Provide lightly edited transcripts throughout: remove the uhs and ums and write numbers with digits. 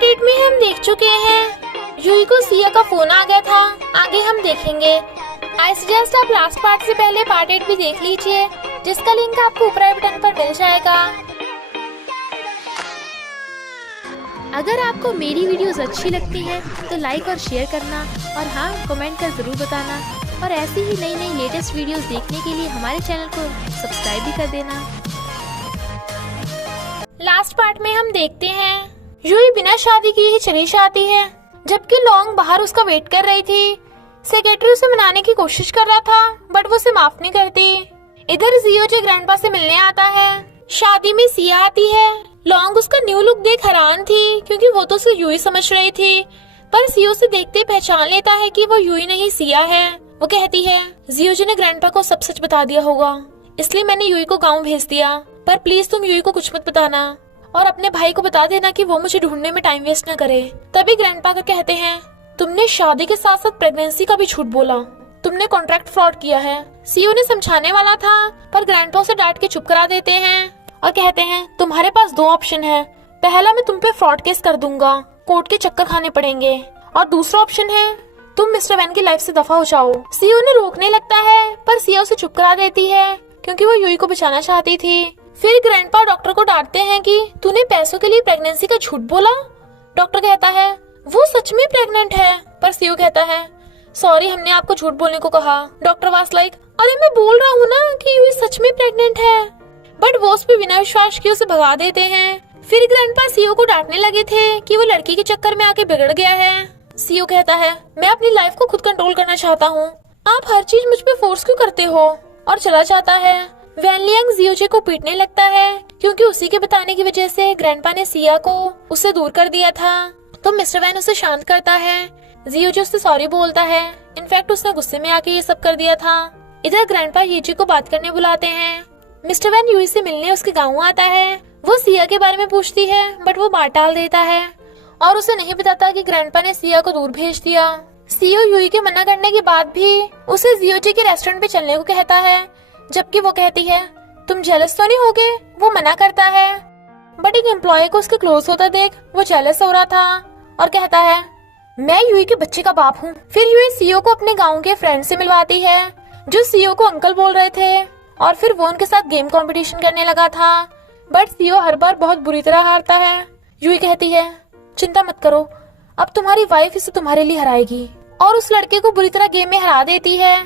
Part 8 में हम देख चुके हैं यूई को सिया का फोन आ गया था। आगे हम देखेंगे। आई सजेस्ट आप लास्ट पार्ट से पहले पार्ट 8 भी देख लीजिए, जिसका लिंक आपको ऊपर आई बटन पर मिल जाएगा। अगर आपको मेरी वीडियोस अच्छी लगती है तो लाइक और शेयर करना, और हाँ, कमेंट कर जरूर बताना। और ऐसी ही नई नई लेटेस्ट वीडियोस देखने के लिए हमारे चैनल को सब्सक्राइब भी कर देना। लास्ट पार्ट में हम देखते हैं यूई बिना शादी की ही चली जाती है, जबकि लॉन्ग बाहर उसका वेट कर रही थी। सेक्रेटरी उसे मनाने की कोशिश कर रहा था, बट वो उसे माफ नहीं करती। इधर जियो जो ग्रैंडपा से मिलने आता है। शादी में सिया आती है। लॉन्ग उसका न्यू लुक देख हैरान थी, क्योंकि वो तो उसे यूई समझ रही थी, पर सियो से देखते पहचान लेता है कि वो यूई नहीं सिया है। वो कहती है, जियो जी ने ग्रैंडपा को सब सच बता दिया होगा, इसलिए मैंने यूई को गाँव भेज दिया, पर प्लीज तुम यूई को कुछ मत बताना, और अपने भाई को बता देना कि वो मुझे ढूंढने में टाइम वेस्ट न करे। तभी ग्रैंडपा का कहते हैं, तुमने शादी के साथ साथ प्रेगनेंसी का भी झूठ बोला, तुमने कॉन्ट्रैक्ट फ्रॉड किया है। सीयू ने समझाने वाला था, पर ग्रैंडपा उसे डांट के चुप करा देते हैं और कहते हैं, तुम्हारे पास दो ऑप्शन है। पहला, मैं तुम पे फ्रॉड केस कर दूंगा, कोर्ट के चक्कर खाने पड़ेंगे, और दूसरा ऑप्शन है तुम मिस्टर वैन की लाइफ से दफा हो जाओ। सीयू ने रोकने लगता है, पर सिया उसे चुप करा देती है, क्योंकि वो यूई को बचाना चाहती थी। फिर ग्रैंडपा डॉक्टर को डांटते हैं कि तूने पैसों के लिए प्रेगनेंसी का झूठ बोला। डॉक्टर कहता है, वो सच में प्रेग्नेंट है, पर सीयू कहता है, सॉरी, हमने आपको झूठ बोलने को कहा। डॉक्टर वाज लाइक, अरे मैं बोल रहा हूँ ना कि यूई सच में प्रेग्नेंट है। बट वो उस पे बिना विश्वास के उसे भगा देते हैं। फिर ग्रैंडपा सीयू को डांटने लगे थे कि वो लड़की के चक्कर में आके बिगड़ गया है। सीयू कहता है, मैं अपनी लाइफ को खुद कंट्रोल करना चाहता हूँ, आप हर चीज मुझ पे फोर्स क्यों करते हो, और चला जाता है। वैन लियांग जियोजे को पीटने लगता है, क्योंकि उसी के बताने की वजह से ग्रैंडपा ने सिया को उससे दूर कर दिया था। तो मिस्टर वैन उसे शांत करता है। जियोजे उससे सॉरी बोलता है, इनफैक्ट उसने गुस्से में आके ये सब कर दिया था। इधर ग्रैंडपा येजी को बात करने बुलाते हैं। मिस्टर वैन यूई से मिलने उसके गाँव आता है। वो सिया के बारे में पूछती है, बट वो बात टाल देता है और उसे नहीं बताता कि ग्रैंडपा ने सिया को दूर भेज दिया। सीयू यूई के मना करने के बाद भी उसे जियोजे के रेस्टोरेंट पे चलने को कहता है, जबकि वो कहती है, तुम जेलस तो नहीं होगे। वो मना करता है, बट एक एम्प्लॉय को उसके क्लोज होता देख वो जेलस हो रहा था और कहता है, मैं यूई के बच्चे का बाप हूँ। फिर यूई सीओ को अपने गांव के फ्रेंड से मिलवाती है, जो सीओ को अंकल बोल रहे थे, और फिर वो उनके साथ गेम कंपटीशन करने लगा था, बट सीओ हर बार बहुत बुरी तरह हारता है। यूई कहती है, चिंता मत करो, अब तुम्हारी वाइफ इसे तुम्हारे लिए हराएगी, और उस लड़के को बुरी तरह गेम में हरा देती है।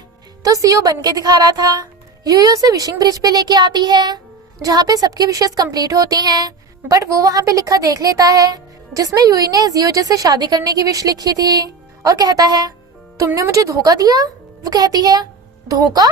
तो सीओ बन के दिखा रहा था। यूई उसे विशिंग ब्रिज पे लेके आती है, जहाँ पे सबकी विशेष कंप्लीट होती हैं, बट वो वहाँ पे लिखा देख लेता है, जिसमें यूई ने जियोजे से शादी करने की विश लिखी थी, और कहता है, तुमने मुझे धोखा दिया। वो कहती है, धोखा?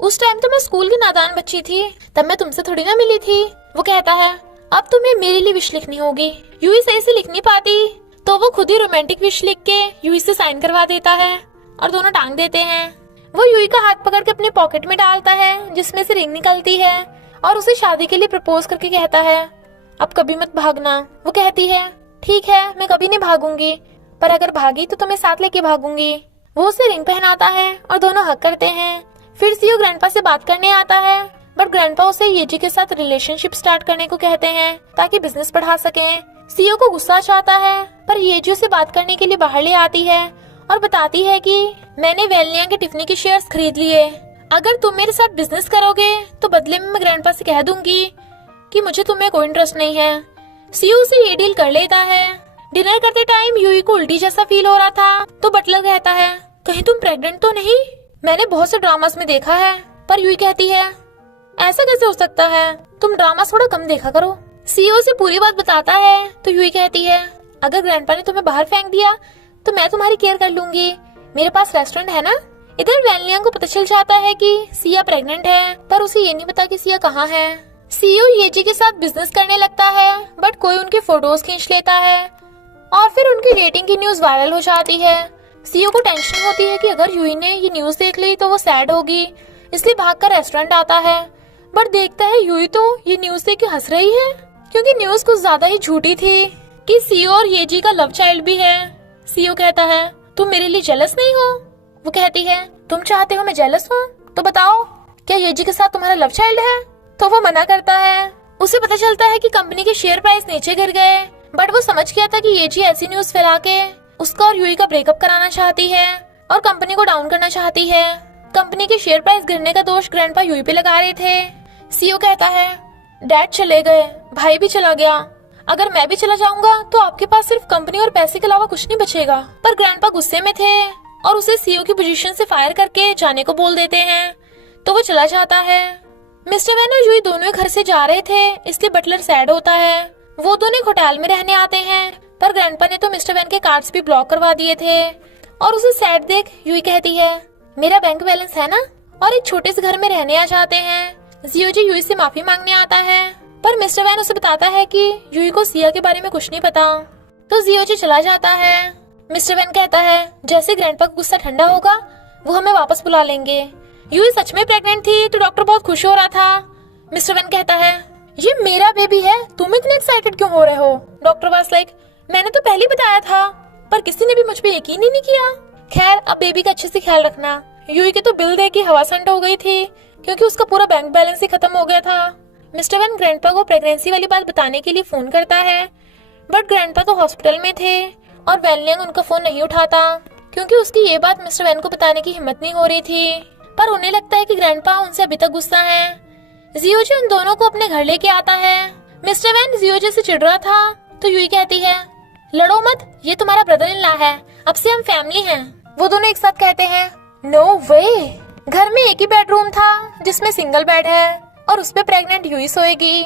उस टाइम तो मैं स्कूल की नादान बच्ची थी, तब मैं तुमसे थोड़ी ना मिली थी। वो कहता है, अब तुम्हें मेरे लिए विश लिखनी होगी। यूई सही से लिख नहीं पाती, तो वो खुद ही रोमांटिक विश लिख के यूई से साइन करवा देता है, और दोनों टांग देते हैं। वो यूई का हाथ पकड़ के अपने पॉकेट में डालता है, जिसमें से रिंग निकलती है, और उसे शादी के लिए प्रपोज करके कहता है, अब कभी मत भागना। वो कहती है, ठीक है, मैं कभी नहीं भागूंगी, पर अगर भागी तो तुम्हें साथ लेके भागूंगी। वो उसे रिंग पहनाता है और दोनों हक करते हैं। फिर सीओ ग्रैंडपा से बात करने आता है, बट ग्रैंडपा उसे येजी के साथ रिलेशनशिप स्टार्ट करने को कहते हैं, ताकि बिजनेस बढ़ा सकें। सीओ को गुस्सा चाहता है, पर येजी उसे बात करने के लिए बाहर ले आती है और बताती है कि मैंने वैन लियांग के टिफनी के शेयर्स खरीद लिए, अगर तुम मेरे साथ बिजनेस करोगे तो बदले में मैं ग्रैंडपा से कह दूंगी कि मुझे तुम्हें कोई इंटरेस्ट नहीं है। सीयू से ये डील कर लेता है। डिनर करते टाइम यूई को उल्टी जैसा फील हो रहा था, तो बटलर कहता है, कहीं तुम प्रेग्नेंट तो नहीं? मैंने बहुत से ड्रामास में देखा है। पर यूई कहती है, ऐसा कैसे हो सकता है, तुम ड्रामा थोड़ा कम देखा करो। सीयू से पूरी बात बताता है, तो यूई कहती है, अगर ग्रैंडपा ने तुम्हें बाहर फेंक दिया तो मैं तुम्हारी केयर कर लूंगी, मेरे पास रेस्टोरेंट है ना। इधर वैन लियांग को पता चल जाता है कि सिया प्रेग्नेंट है, पर उसे ये नहीं पता कि सिया कहाँ है। सीयू येजी के साथ बिजनेस करने लगता है, बट कोई उनके फोटोज खींच लेता है, और फिर उनकी डेटिंग की न्यूज वायरल हो जाती है। सीयू को टेंशन होती है कि अगर यूई ने ये न्यूज देख ली तो वो सैड होगी, इसलिए भागकर रेस्टोरेंट आता है, बट देखता है यूई तो ये न्यूज देख के हंस रही है, क्योंकि न्यूज कुछ ज्यादा ही झूठी थी कि सीयू और येजी का लव चाइल्ड भी है। सीयू कहता है, तुम मेरे लिए जेलस नहीं हो? वो कहती है, तुम चाहते हो मैं जेलस हूँ? तो बताओ, क्या येजी के साथ तुम्हारा लव चाइल्ड है? तो वो मना करता है। उसे पता चलता है कि कंपनी के शेयर प्राइस नीचे गिर गए, बट वो समझ गया था कि ये जी ऐसी न्यूज फैला के उसका और यूई का ब्रेकअप कराना चाहती है और कंपनी को डाउन करना चाहती है। कंपनी के शेयर प्राइस गिरने का दोष ग्रैंडपा यूई पे लगा रहे थे। सीईओ कहता है, डैड चले गए, भाई भी चला गया, अगर मैं भी चला जाऊंगा तो आपके पास सिर्फ कंपनी और पैसे के अलावा कुछ नहीं बचेगा। पर ग्रैंडपा गुस्से में थे और उसे सीईओ की पोजीशन से फायर करके जाने को बोल देते हैं, तो वो चला जाता है। मिस्टर वैन और यूई दोनों घर से जा रहे थे, इसलिए बटलर सैड होता है। वो दोनों एक होटल में रहने आते हैं, पर ग्रैंडपा ने तो मिस्टर वैन के कार्ड्स भी ब्लॉक करवा दिए थे। और उसे सैड देख यूई कहती है, मेरा बैंक बैलेंस है ना, और एक छोटे से घर में रहने आ जाते हैं। जियोजी यूई से माफी मांगने आता है, पर मिस्टर वैन उसे बताता है कि यूई को सिया के बारे में कुछ नहीं पता, तो जियोजी चला जाता है। मिस्टर वैन कहता है, जैसे ग्रैंडपा का गुस्सा ठंडा होगा वो हमें वापस बुला लेंगे। यूई सच में प्रेग्नेंट थी तो डॉक्टर बहुत खुश हो रहा था। मिस्टर वैन कहता है, ये मेरा बेबी है, तुम इतने एक्साइटेड क्यों हो रहे हो? डॉक्टर वाज लाइक, मैंने तो पहले बताया था, पर किसी ने भी मुझ पे यकीन ही नहीं किया। खैर, अब बेबी का अच्छे से ख्याल रखना। यूई के तो बिल दे के हवा संड हो गई थी, क्योंकि उसका पूरा बैंक बैलेंस ही खत्म हो गया था। मिस्टर वैन ग्रैंडपा को प्रेगनेंसी वाली बात बताने के लिए फोन करता है, बट ग्रैंडपा तो हॉस्पिटल में थे और वैनलियांग उनका फोन नहीं उठाता, क्योंकि उसकी ये बात मिस्टर वैन को बताने की हिम्मत नहीं हो रही थी। पर उन्हें लगता है कि ग्रैंडपा उनसे अभी तक गुस्सा है। जियोजी उन दोनों को अपने घर लेके आता है। मिस्टर वैन जियोजी से चिढ़ रहा था, तो यूई कहती है, लड़ो मत, ये तुम्हारा ब्रदर इन लॉ है, अब से हम फैमिली हैं। वो दोनों एक साथ कहते हैं, नो वे। घर में एक ही बेडरूम था जिसमें सिंगल बेड है और उस पे प्रेग्नेंट यूई सोएगी।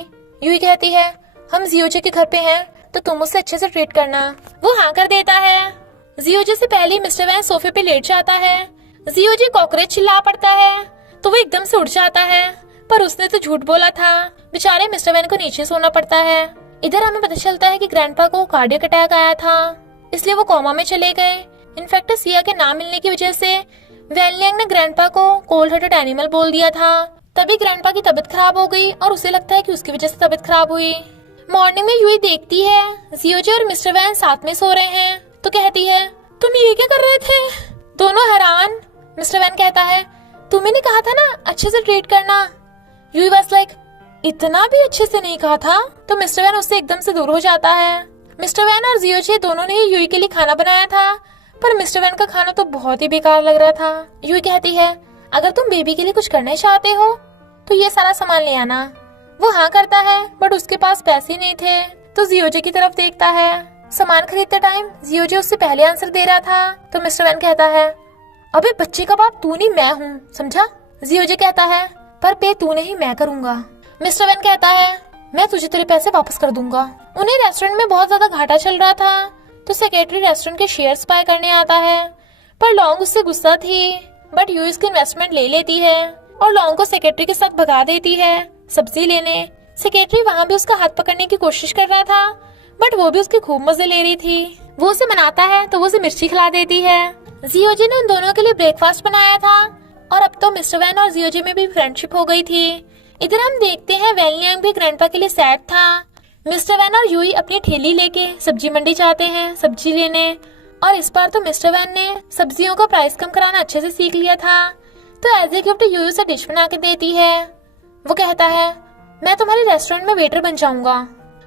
यूई कहती है, हम जियोजी के घर पे हैं तो तुम उससे अच्छे से ट्रीट करना। वो हाँ कर देता है। जियोजी से पहले ही मिस्टर वैन सोफे पे लेट जाता है। जियोजी कॉकरोच चिल्ला पड़ता है तो वो एकदम से उठ जाता है, पर उसने तो झूठ बोला था। बेचारे मिस्टर वैन को नीचे सोना पड़ता है। इधर हमें पता चलता है कि ग्रैंडपा को कार्डियक अटैक आया था, इसलिए वो कोमा में चले गए। इनफैक्ट सिया के नाम मिलने की वजह से वैनलियांग ने ग्रैंडपा को कोल्ड हार्टेड एनिमल बोल दिया था। तभी ग्रैंडपा की तबीयत खराब हो गई और उसे लगता है कि उसकी वजह से तबीयत खराब हुई। मॉर्निंग में यूई देखती है जियोजी और मिस्टर वैन साथ में सो रहे हैं, तो कहती है, तुम ये क्या कर रहे थे? दोनों हैरान। मिस्टर वैन कहता है, तुम्हें ने कहा था ना अच्छे से ट्रीट करना। यूई वाज लाइक, इतना भी अच्छे से नहीं कहा था। तो मिस्टर वैन उससे एकदम से दूर हो जाता है। मिस्टर वैन और जियोजी दोनों ने ही यूई के लिए खाना बनाया था, पर मिस्टर वैन का खाना तो बहुत ही बेकार लग रहा था। यूई कहती है, अगर तुम बेबी के लिए कुछ करना चाहते हो तो ये सारा सामान ले आना। वो हाँ करता है, बट उसके पास पैसे नहीं थे, तो जियोजी की तरफ देखता है। सामान खरीदते टाइम जियोजी उससे पहले आंसर दे रहा था, तो मिस्टर वैन कहता है, अबे बच्चे का बाप तू नहीं मैं हूँ, समझा? जियोजी कहता है, पर पे तूने ही मैं करूंगा। मिस्टर वैन कहता है, मैं तुझे तेरे पैसे वापस कर दूंगा। उन्हें रेस्टोरेंट में बहुत ज्यादा घाटा चल रहा था, तो सेक्रेटरी रेस्टोरेंट के शेयर्स बाय करने आता है, पर लॉन्ग उससे गुस्सा थी, बट यूई उसकी इन्वेस्टमेंट ले लेती है और लॉन्ग को सेक्रेटरी के साथ भगा देती है सब्जी लेने। सेक्रेटरी वहाँ भी उसका हाथ पकड़ने की कोशिश कर रहा था, बट वो भी उसके खूब मजे ले रही थी। वो उसे मनाता है तो वो उसे मिर्ची खिला देती है। जियोजी ने उन दोनों के लिए ब्रेकफास्ट बनाया था और अब तो मिस्टर वैन और जियोजी में भी फ्रेंडशिप हो गई थी। इधर हम देखते हैं वैनलियांग भी ग्रैंडपा के लिए सैड था। मिस्टर वैन और यूई अपनी ठेली लेके सब्जी मंडी जाते हैं सब्जी लेने, और इस बार तो मिस्टर वैन ने सब्जियों का प्राइस कम कराना अच्छे से सीख लिया था, तो एज ए गिफ्ट यूई उसे डिश बना के देती है। वो कहता है, मैं तुम्हारे रेस्टोरेंट में वेटर बन जाऊंगा।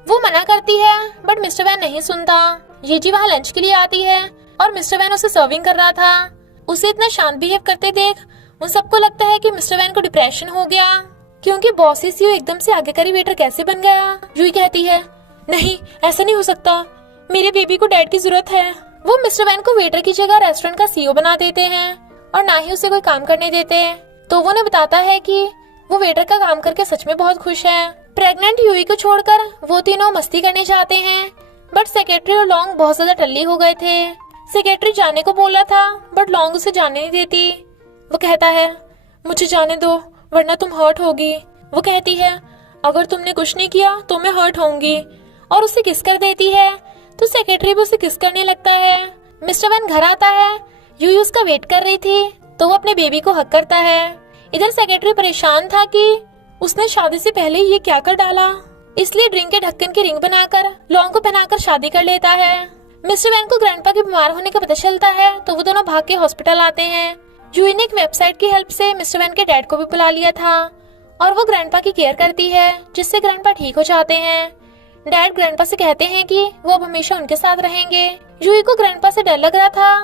वो मना करती है, बट मिस्टर वैन नहीं सुनता। ये जी वहाँ लंच के लिए आती है और मिस्टर वैन उसे सर्विंग कर रहा था। उसे इतना शांत बिहेव करते देख उन सबको लगता है कि मिस्टर वैन को डिप्रेशन हो गया, क्योंकि बॉस ही सीईओ एकदम से आगे करी वेटर कैसे बन गया। यूई कहती है, नहीं ऐसा नहीं हो सकता, मेरे बेबी को डैड की जरूरत है। वो मिस्टर वैन को वेटर की जगह रेस्टोरेंट का सीईओ बना देते हैं और ना ही उसे कोई काम करने देते। तो वो उन्हें बताता है कि वो वेटर का काम करके सच में बहुत खुश है। प्रेग्नेंट यूई को छोड़कर वो तीनों मस्ती करने जाते हैं, बट सेक्रेटरी और लॉन्ग बहुत ज्यादा टल्ली हो गए थे। सेक्रेटरी जाने को बोला था, बट लॉन्ग उसे जाने नहीं देती। वो कहता है, मुझे जाने दो वरना तुम हर्ट होगी। वो कहती है, अगर तुमने कुछ नहीं किया तो मैं हर्ट होंगी, और उसे किस कर देती है, तो सेक्रेटरी भी उसे किस करने लगता है। मिस्टर वैन घर आता है, यूई उसका वेट कर रही थी, तो वो अपने बेबी को हक करता है। इधर सेक्रेटरी परेशान था कि उसने शादी से पहले ये क्या कर डाला, इसलिए ड्रिंक के ढक्कन की रिंग बनाकर लॉन्ग को पहनाकर शादी कर लेता है। मिस्टर वैन को ग्रैंडपा के बीमार होने का पता चलता है, तो वो दोनों भाग के हॉस्पिटल आते हैं। यूई ने एक वेबसाइट की हेल्प से मिस्टर वैन के डैड को भी बुला लिया था और वो ग्रैंडपा की केयर करती है, जिससे ग्रैंडपा ठीक हो जाते हैं। डैड ग्रैंडपा से कहते हैं कि वो अब हमेशा उनके साथ रहेंगे। यूई को ग्रैंडपा से डर लग रहा था,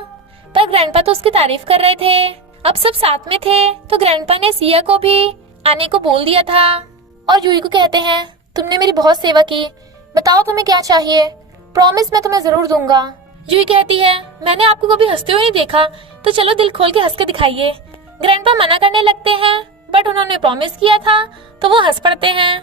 पर ग्रैंडपा तो उसकी तारीफ कर रहे थे। अब सब साथ में थे तो ग्रैंडपा ने सिया को भी आने को बोल दिया था और यूई को कहते हैं, तुमने मेरी बहुत सेवा की, बताओ तुम्हें क्या चाहिए, प्रॉमिस मैं तुम्हें जरूर दूंगा। यूई कहती है, मैंने आपको कभी हंसते हुए नहीं देखा, तो चलो दिल खोल के हंस के दिखाइए। ग्रैंडपा मना करने लगते हैं, बट उन्होंने प्रॉमिस किया था तो वो हंस पड़ते हैं,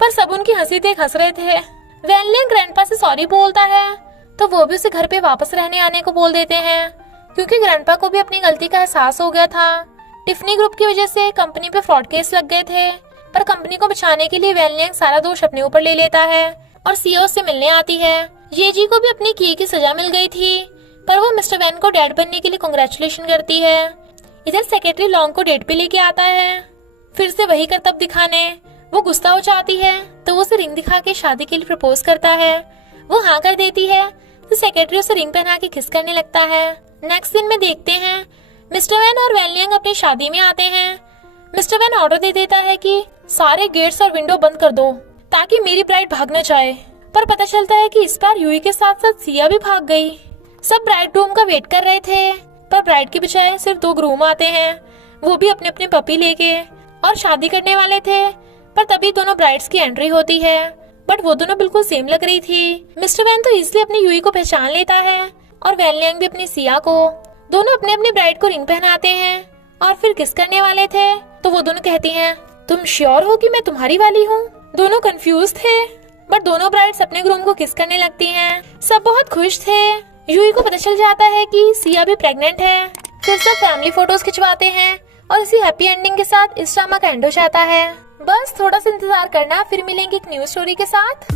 पर सब उनकी हंसी देख हंस रहे थे। वैनलियन ग्रैंडपा से सॉरी बोलता है तो वो भी उसे घर पे वापस रहने आने को बोल देते हैं, क्योंकि ग्रैंडपा को भी अपनी गलती का एहसास हो गया था। टिफनी ग्रुप की वजह से कंपनी पे फ्रॉड केस लग गए थे, पर कंपनी को बचाने के लिए वैनलियन सारा दोष अपने ऊपर ले लेता है और सीईओ से मिलने आती है। येजी को भी अपनी की सजा मिल गई थी, पर वो मिस्टर वैन को डैड बनने के लिए कांग्रेचुलेशन करती है। इधर सेक्रेटरी लॉन्ग को डेट पे लेके आता है, फिर से वही करतब दिखाने। वो गुस्सा हो जाती है तो वो उसे रिंग दिखा के शादी के लिए प्रपोज करता है। वो हाँ कर देती है तो सेक्रेटरी उसे रिंग पहना के किस करने लगता है। नेक्स्ट सीन में देखते हैं मिस्टर वैन और वैनलियंग अपनी शादी में आते हैं। मिस्टर वैन ऑर्डर दे देता है कि सारे गेट्स और विंडो बंद कर दो ताकि मेरी ब्राइड भाग न जाए, पर पता चलता है कि इस बार यूई के साथ साथ सिया भी भाग गई। सब ब्राइड ग्रूम का वेट कर रहे थे, पर ब्राइड के बजाय सिर्फ 2 ग्रूम आते हैं, वो भी अपने अपने पपी लेके, और शादी करने वाले थे। पर तभी दोनों ब्राइड्स की एंट्री होती है, बट वो दोनों बिल्कुल सेम लग रही थी। मिस्टर वैन तो इसलिए अपनी यूई को पहचान लेता है और वैनलियंग भी अपनी सिया को। दोनों अपने अपने ब्राइड को रिंग पहनाते हैं और फिर किस करने वाले थे तो वो दोनों कहती हैं, तुम श्योर हो कि मैं तुम्हारी वाली हूँ? दोनों कंफ्यूज थे, बट दोनों ब्राइड्स अपने ग्रूम को किस करने लगती हैं। सब बहुत खुश थे। यूई को पता चल जाता है कि सिया भी प्रेग्नेंट है। फिर सब फैमिली फोटोज खिंचवाते हैं और इसी हैप्पी एंडिंग के साथ इस ड्रामा का एंड हो जाता है। बस थोड़ा सा इंतजार करना, फिर मिलेंगे एक न्यू स्टोरी के साथ।